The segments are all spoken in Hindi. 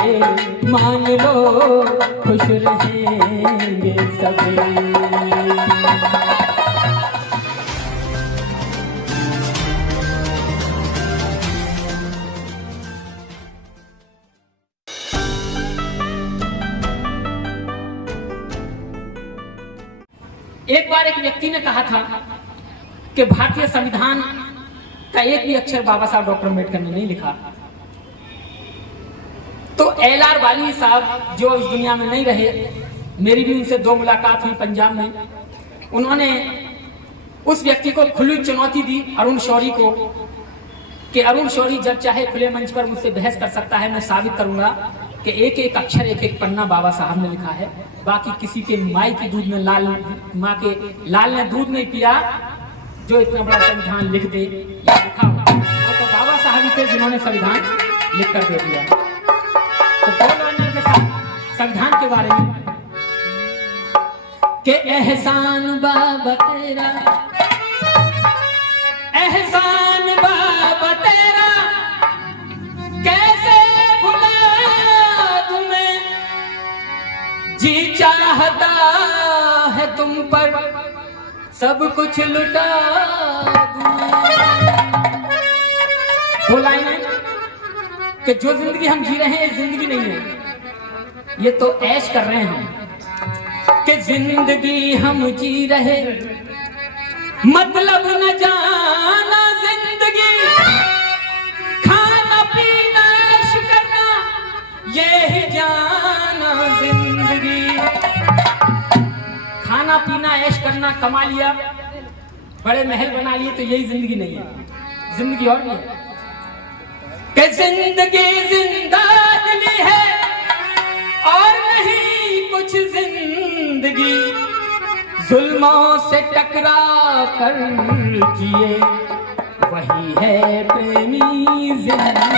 मान लो खुश रहेंगे सभी। एक बार एक व्यक्ति ने कहा था कि भारतीय संविधान का एक भी अक्षर बाबा साहब डॉक्टर अम्बेडकर ने नहीं लिखा। तो LR वाली साहब जो इस दुनिया में नहीं रहे, मेरी भी उनसे 2 मुलाकात हुई पंजाब में। उन्होंने उस व्यक्ति को खुली चुनौती दी, अरुण शौरी को, कि अरुण शौरी जब चाहे खुले मंच पर मुझसे बहस कर सकता है। मैं साबित करूंगा कि एक एक अक्षर एक एक पन्ना बाबा साहब ने लिखा है। बाकी किसी के माई की दूध में लाल, माँ के लाल ने दूध नहीं पिया जो इतना बड़ा संविधान लिख दे या लिखा हो। तो बाबा साहब ही थे जिन्होंने संविधान लिख कर दे दिया। तो बोलो के साथ संविधान के बारे में कि एहसान बाबा तेरा, एहसान बाबा तेरा कैसे भुला दूं मैं, जी चाहता है तुम पर सब कुछ लुटा दूं। दो लाइनें कि जो जिंदगी हम जी रहे हैं ये जिंदगी नहीं है, ये तो ऐश कर रहे हैं हम। कि जिंदगी हम जी रहे मतलब न जाना जिंदगी, खाना पीना ऐश करना ये ही जाना जिंदगी। खाना पीना ऐश करना, कमा लिया, बड़े महल बना लिए, तो यही जिंदगी नहीं है। जिंदगी और भी है कि जिंदगी जिंदा दिली है और नहीं कुछ जिंदगी, जुल्मों से टकरा कर जिए वही है प्रेमी जिंदगी।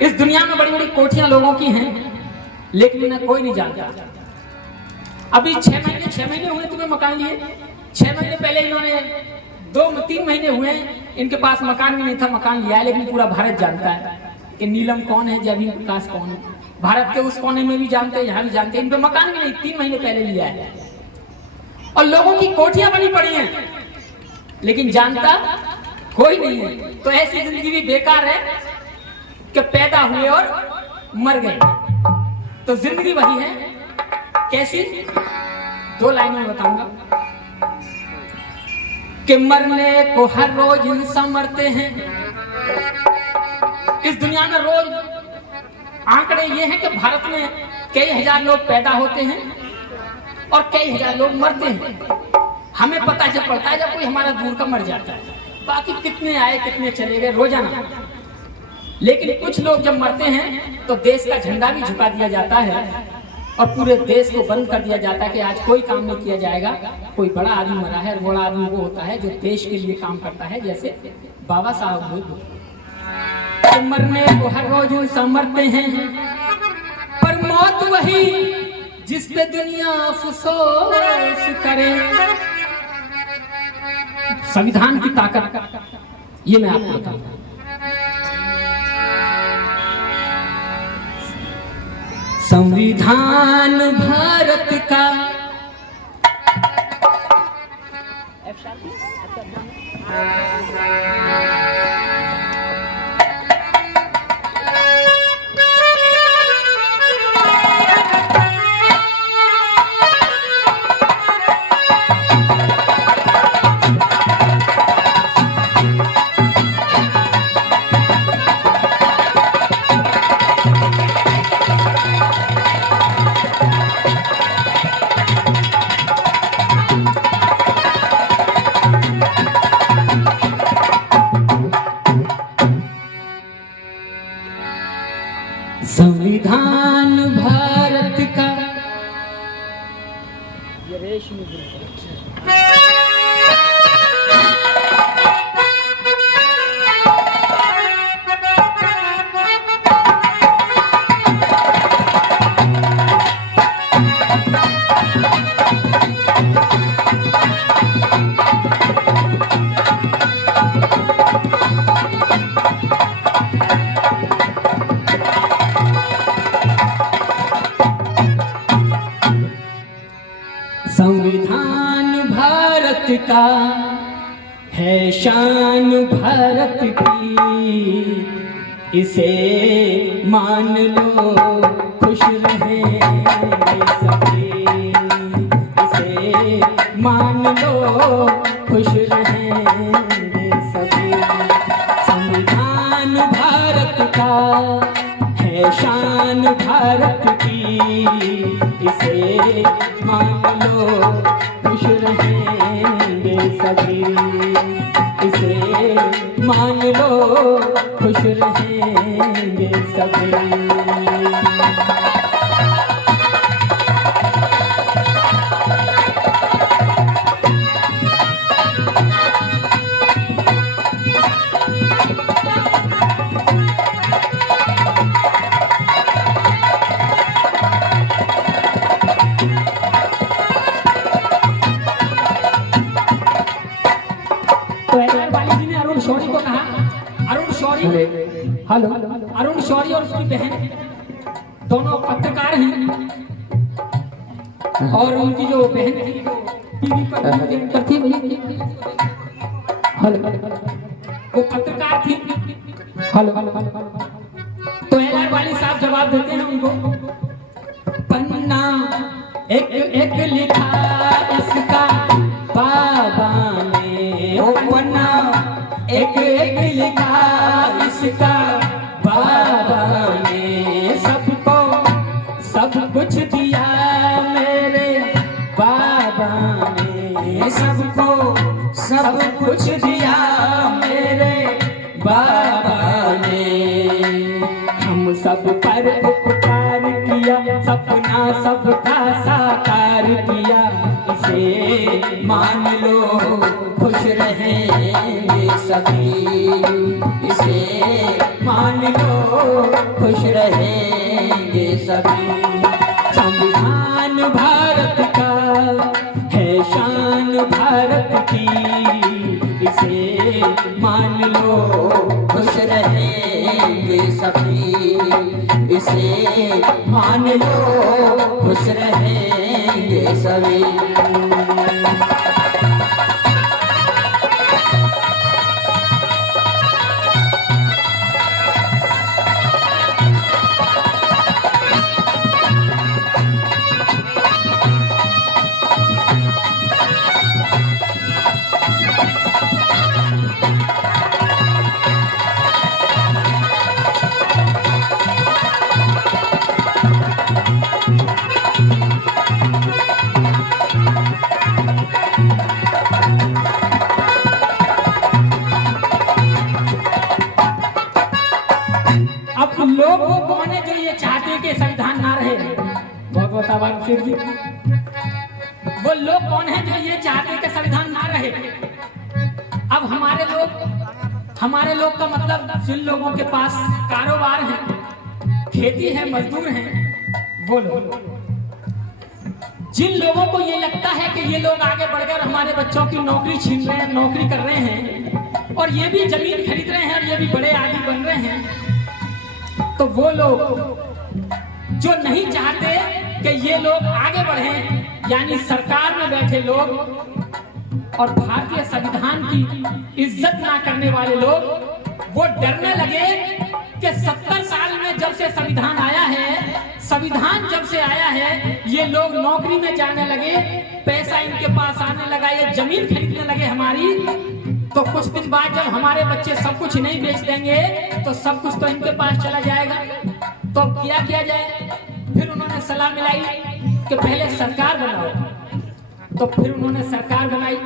इस दुनिया में बड़ी बड़ी कोठियां लोगों की हैं, लेकिन इन्हें कोई नहीं जानता। अभी 6 महीने हुए तुम्हें मकान लिए। 6 महीने पहले इन्होंने 2-3 महीने हुए इनके पास मकान भी नहीं था, मकान लिया है। लेकिन पूरा भारत जानता है कि नीलम कौन है, जयवीर प्रकाश कौन है। भारत के उस कोने में भी जानते हैं, यहाँ भी जानते हैं। इन पे मकान भी नहीं, 3 महीने पहले लिया है। और लोगों की कोठियां बनी पड़ी हैं, लेकिन जानता कोई नहीं है। तो ऐसी जिंदगी भी बेकार है कि पैदा हुए और मर गए। तो जिंदगी वही है, कैसी? 2 लाइनों में बताऊंगा कि मरने को हर रोज इंसान मरते हैं। इस दुनिया में रोज आंकड़े ये हैं कि भारत में कई हजार लोग पैदा होते हैं और कई हजार लोग मरते हैं। हमें पता जब पड़ता है जब कोई हमारा दूर का मर जाता है, बाकी कितने आए कितने चले गए रोजाना। लेकिन कुछ लोग जब मरते हैं तो देश का झंडा भी झुका दिया जाता है और पूरे देश को बंद कर दिया जाता है कि आज कोई काम नहीं किया जाएगा। कोई बड़ा आदमी मरा है, बड़ा आदमी वो होता है जो देश के लिए काम करता है, जैसे बाबा साहब हुए। तो मरने को हर रोज इंसान मरते हैं, पर मौत वही जिस पे दुनिया अफसोस करे। संविधान की ताकत ये मैं आपको बताऊंगा। संविधान भारत का संविधान भारत का ये रेशमी भारत की, इसे मान लो खुश रहेंगे सभी, इसे मान लो खुश रहेंगे सभी। संविधान भारत का है शान भारत की, इसे मान लो खुश रहेंगे सभी, इसे मान लो खुश रहेंगे सभी। अरुण शौरी को कहा, अरुण शौरी, हेलो, अरुण शौरी और उसकी बहन दोनों पत्रकार हैं, और उनकी जो बहन थी वो टीवी पर एंकर थी, हेलो, वो पत्रकार थी, हेलो। तो एलआर वाली साहब जवाब देते हैं उनको, पन्ना एक एक लिखा इसका बाबा ने, ओ पन्ना एक एक लिखा इसका बाबा ने, सबको सब कुछ दिया मेरे बाबा ने, सबको सब कुछ दिया मेरे बाबा ने। हम सब पर उपकार किया, सपना सबका साकार किया, इसे मान लो खुश रहेंगे सभी, इसे मान लो खुश रहेंगे सभी। संविधान भारत का है शान भारत की, इसे मान लो खुश रहेंगे सभी, इसे मान लो खुश रहेंगे सभी। लोग वो कौन है जो ये चाहते हैं कि संविधान ना रहे? बहुत बहुत आभार शेर जी। वो लोग कौन है जो ये चाहते हैं कि संविधान ना रहे? अब हमारे लोग का मतलब जिन लोगों के पास कारोबार है, खेती है, मजदूर हैं, वो लोग। जिन लोगों को ये लगता है कि ये लोग आगे बढ़ गए और हमारे बच्चों की नौकरी छीन रहे हैं, नौकरी कर रहे हैं, और ये भी जमीन खरीद रहे हैं, और ये भी बड़े आदमी बन रहे हैं, तो वो लोग जो नहीं चाहते कि ये लोग आगे बढ़े, यानी सरकार में बैठे लोग और भारतीय संविधान की इज्जत ना करने वाले लोग, वो डरने लगे कि 70 साल में जब से संविधान आया है, संविधान जब से आया है, ये लोग नौकरी में जाने लगे, पैसा इनके पास आने लगा, ये जमीन खरीदने लगे हमारी, तो कुछ दिन बाद जब हमारे बच्चे सब कुछ नहीं बेच देंगे तो सब कुछ तो इनके पास चला जाएगा। तो अब क्या किया जाए? फिर उन्होंने सलाह मिलाई कि पहले सरकार बनाओ। तो फिर उन्होंने सरकार बनाई,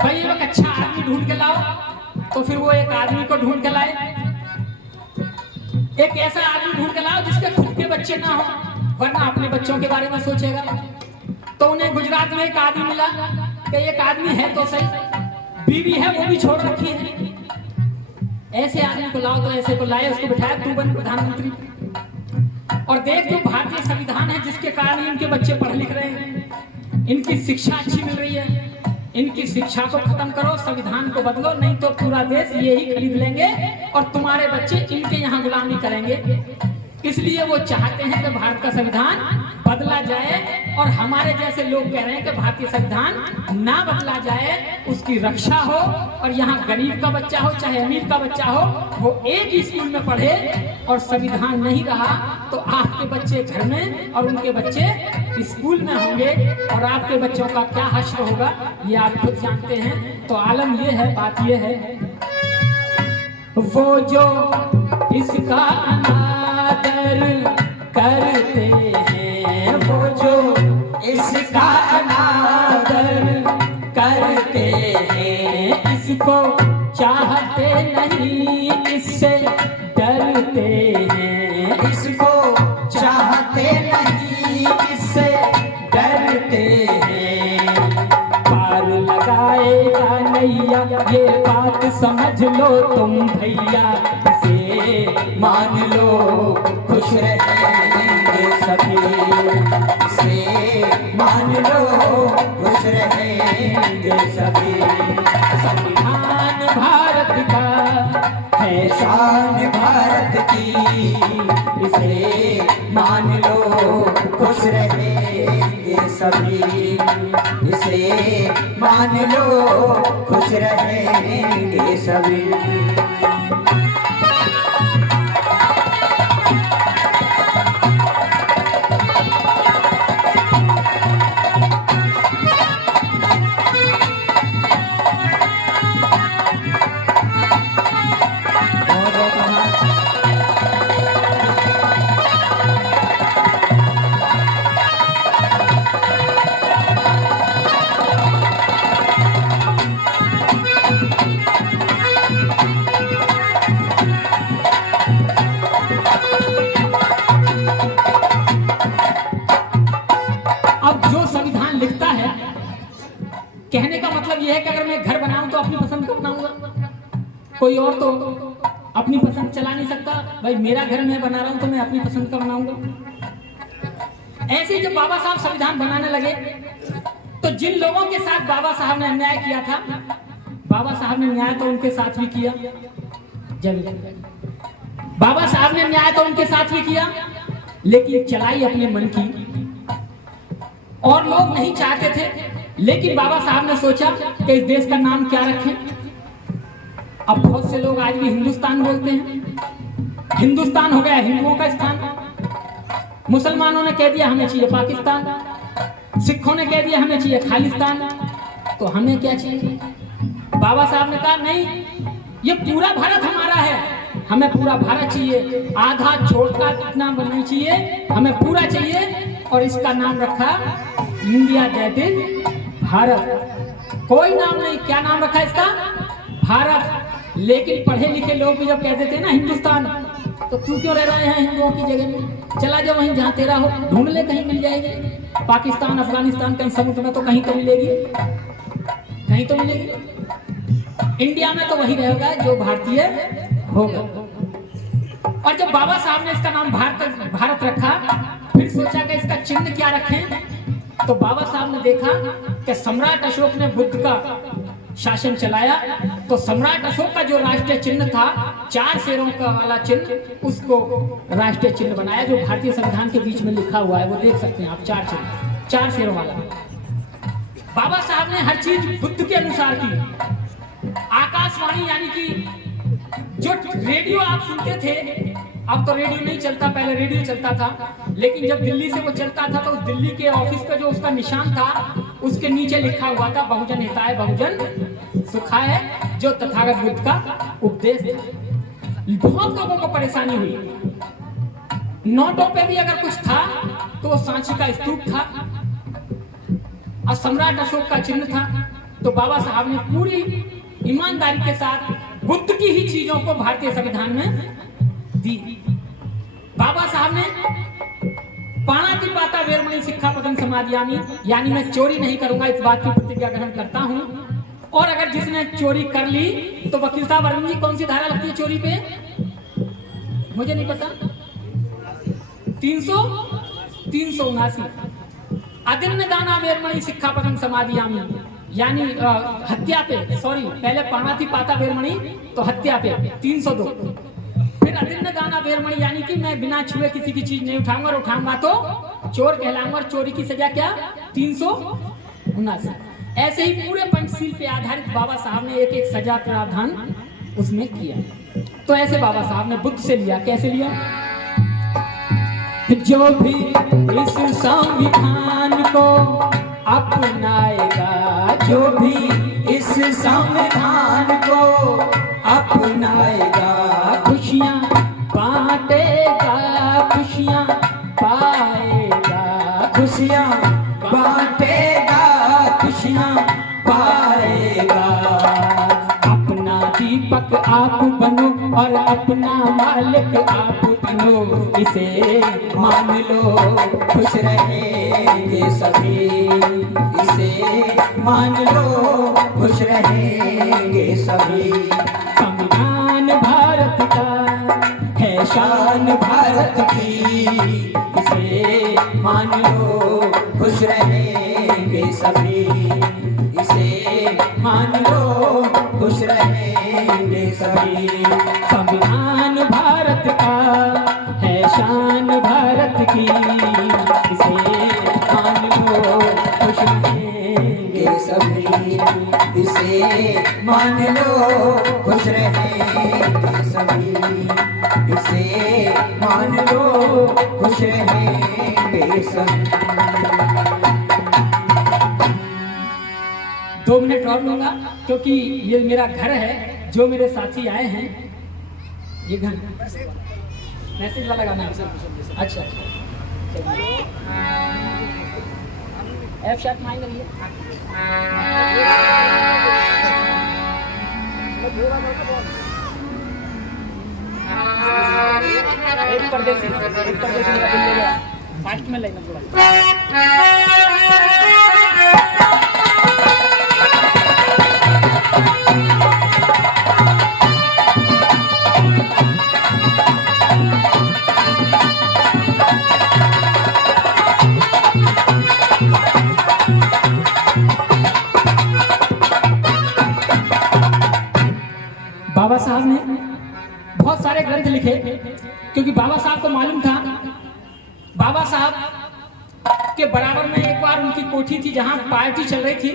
भाई एक अच्छा आदमी ढूंढ के लाओ। तो फिर वो एक आदमी को ढूंढ के लाए, एक ऐसा आदमी ढूंढ के लाओ जिसके खुद के बच्चे ना हो, वरना अपने बच्चों के बारे में सोचेगा। तो उन्हें गुजरात में एक आदमी मिला कि एक आदमी है तो सही, बीवी है वो भी छोड़ रखी है, ऐसे आदमी को लाओ। तो ऐसे को लाए, उसको बिठाया, तू बन प्रधानमंत्री, और देख जो भारतीय संविधान है जिसके कारण इनके बच्चे पढ़ लिख रहे हैं, इनकी शिक्षा अच्छी मिल रही है, इनकी शिक्षा को खत्म करो, संविधान को बदलो, नहीं तो पूरा देश यही खरीद लेंगे और तुम्हारे बच्चे इनके यहाँ गुलामी करेंगे। इसलिए वो चाहते हैं कि भारत का संविधान बदला जाए और हमारे जैसे लोग कह रहे हैं कि भारतीय संविधान ना बदला जाए, उसकी रक्षा हो और यहाँ गरीब का बच्चा हो चाहे अमीर का बच्चा हो वो एक ही स्कूल में पढ़े, और संविधान नहीं रहा तो आपके बच्चे घर में और उनके बच्चे स्कूल में होंगे और आपके बच्चों का क्या हश्र होगा ये आप खुद जानते हैं। तो आलम ये है, बात ये है, वो जो इसका अनादर करते हैं, वो जो इसका अनादर करते हैं, इसको चाहते नहीं इससे डरते हैं, इसको चाहते नहीं इससे डरते हैं। पार लगाएगा नैया ये बात समझ लो तुम भैया, इसे मान लो खुश रहेंगे सभी, इसे मान लो खुश रहेंगे सभी। संविधान भारत का है शान भारत की, इसे मान लो खुश रहेंगे सभी, इसे मान लो खुश रहेंगे सभी। कहने का मतलब यह है कि अगर मैं घर बनाऊं तो अपनी पसंद का बनाऊंगा, कोई और तो अपनी पसंद चला नहीं सकता। भाई मेरा घर मैं बना रहा हूं तो मैं अपनी पसंद का बनाऊंगा। ऐसे ही जब बाबा साहब संविधान बनाने लगे तो जिन लोगों के साथ बाबा साहब ने अन्याय किया था, बाबा साहब ने न्याय तो उनके साथ भी किया, बाबा साहब ने न्याय तो उनके साथ भी किया, लेकिन चलाई अपने मन की। और लोग नहीं चाहते थे, लेकिन बाबा साहब ने सोचा कि इस देश का नाम क्या रखें। अब बहुत से लोग आज भी हिंदुस्तान बोलते हैं, हिंदुस्तान हो गया हिंदुओं का स्थान। मुसलमानों ने कह दिया हमें चाहिए पाकिस्तान, सिखों ने कह दिया हमें चाहिए खालिस्तान, तो हमें क्या चाहिए? बाबा साहब ने कहा नहीं, ये पूरा भारत हमारा है, हमें पूरा भारत चाहिए, आधा छोड़कर इतना बनना चाहिए, हमें पूरा चाहिए। और इसका नाम रखा इंडिया दैट इज भारत। कोई नाम नहीं, क्या नाम रखा इसका? भारत। लेकिन पढ़े लिखे लोग भी जब कहते थे ना हिंदुस्तान, तो तू क्यों रह रहे हैं हिंदुओं की जगह में? चला जाओ वहीं जहां तेरा हो, ढूंढ ले, कहीं मिल जाएगी। पाकिस्तान अफगानिस्तान कहीं समुद्र में तो कहीं तो मिलेगी, कहीं तो मिलेगी। इंडिया में तो वही रहेगा जो भारतीय होगा। और जब बाबा साहब ने इसका नाम भारत रखा, फिर सोचा कि इसका चिन्ह क्या रखें। तो बाबा साहब ने देखा कि सम्राट अशोक ने बुद्ध का शासन चलाया, तो सम्राट अशोक का जो राष्ट्रीय चिन्ह था 4 शेरों का वाला चिन्ह, उसको राष्ट्रीय चिन्ह बनाया, जो भारतीय संविधान के बीच में लिखा हुआ है, वो देख सकते हैं आप, 4 चिन्ह, 4 शेरों वाला। बाबा साहब ने हर चीज बुद्ध के अनुसार की। आकाशवाणी यानी कि जो रेडियो आप सुनते थे, अब तो रेडियो नहीं चलता, पहले रेडियो चलता था, लेकिन जब दिल्ली से वो चलता था तो उस दिल्ली के ऑफिस पे जो उसका निशान था, उसके नीचे लिखा हुआ था बहुजन हिताय बहुजन सुखाय, जो तथागत बुद्ध का उपदेश था। बहुत लोगों को परेशानी हुई। नोटों पे भी अगर कुछ था तो वो सांची का स्तूप था और सम्राट अशोक का चिन्ह था। तो बाबा साहब ने पूरी ईमानदारी के साथ बुद्ध की ही चीजों को भारतीय संविधान में दी। बाबा साहब ने पाणातिपाता वेरमणि सिक्खापदं समादियामि, यानी मैं चोरी नहीं करूंगा, इस बात की प्रतिज्ञा ग्रहण करता हूं। और अगर जिसने चोरी कर ली तो वकील साहब अरविंद जी कौन सी धारा लगती है चोरी पे? मुझे नहीं पता। 379। अदिन्न दाना वेरमणि सिक्खापदं समादियामि, यानी हत्या पे, सॉरी पहले पाणातिपाता वेरमणि तो हत्या पे 302। फिर अदिन्न दाना वेरमणि यानी कि मैं बिना छुए किसी की चीज नहीं उठाऊंगा, और उठाऊंगा तो चोर कहलाऊंगा और चोरी की सजा क्या 379। ऐसे ही पूरे पंचशील पे आधारित बाबा साहब ने एक एक सजा प्रावधान उसमें किया। तो ऐसे बाबा साहब ने बुद्ध से लिया, कैसे लिया? जो भी इस संविधान को अपनाएगा, जो भी इस संविधान को अपनाएगा, खुशियाँ बांटेगा, खुशियाँ पाएगा, खुशियाँ बांटेगा, खुशियाँ पाएगा। अपना दीपक आप बनो और अपना मालिक आप बनो, इसे मान लो खुश रहेंगे सभी, इसे मान लो खुश रहेंगे सभी। संविधान भारत का है शान भारत की, इसे मान लो खुश रहेंगे सभी, इसे मान लो खुश रहेंगे सभी। संविधान भारत का है शान भारत की, इसे मान लो खुश रहेंगे सभी, इसे मान लो खुश रहेंगे सभी, इसे मान लो खुश रहेंगे सभी। 2 मिनट और लूंगा क्योंकि ये मेरा घर है, जो मेरे साथी आए हैं। ये घर मैसेज वाला गाना है। अच्छा F# माइनर ये एक परदेसी मेरा दिल ले गया। फास्ट में लेना थोड़ा। बाबा साहब ने बहुत सारे ग्रंथ लिखे क्योंकि बाबा साहब को मालूम था, बाबा साहब के बराबर में एक बार उनकी कोठी थी जहां पार्टी चल रही थी,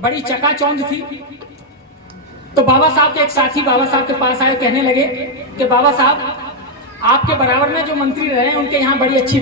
बड़ी चकाचौंध थी। तो बाबा साहब के एक साथी बाबा साहब के पास आए, कहने लगे कि बाबा साहब आपके बराबर में जो मंत्री रहे हैं उनके यहाँ बड़ी अच्छी